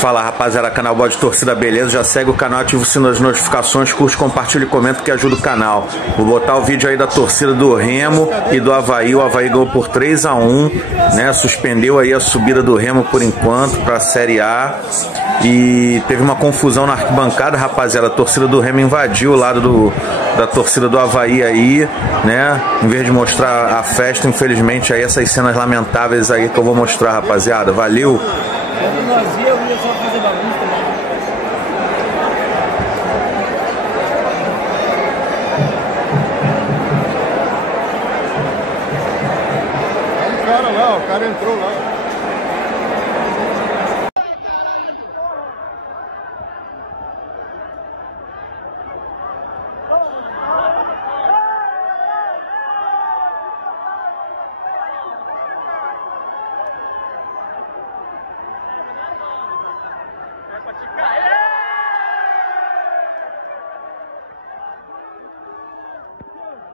Fala rapaziada, canal Bode Torcida, beleza? Já segue o canal, ativa o sino das notificações, curte, compartilha e comenta que ajuda o canal. Vou botar o vídeo aí da torcida do Remo e do Avaí. O Avaí ganhou por 3-1, né? Suspendeu aí a subida do Remo por enquanto para a Série A. E teve uma confusão na arquibancada, rapaziada. A torcida do Remo invadiu o lado da torcida do Avaí aí, né? Em vez de mostrar a festa, infelizmente, aí essas cenas lamentáveis aí que eu vou mostrar, rapaziada. Valeu! O cara entrou lá.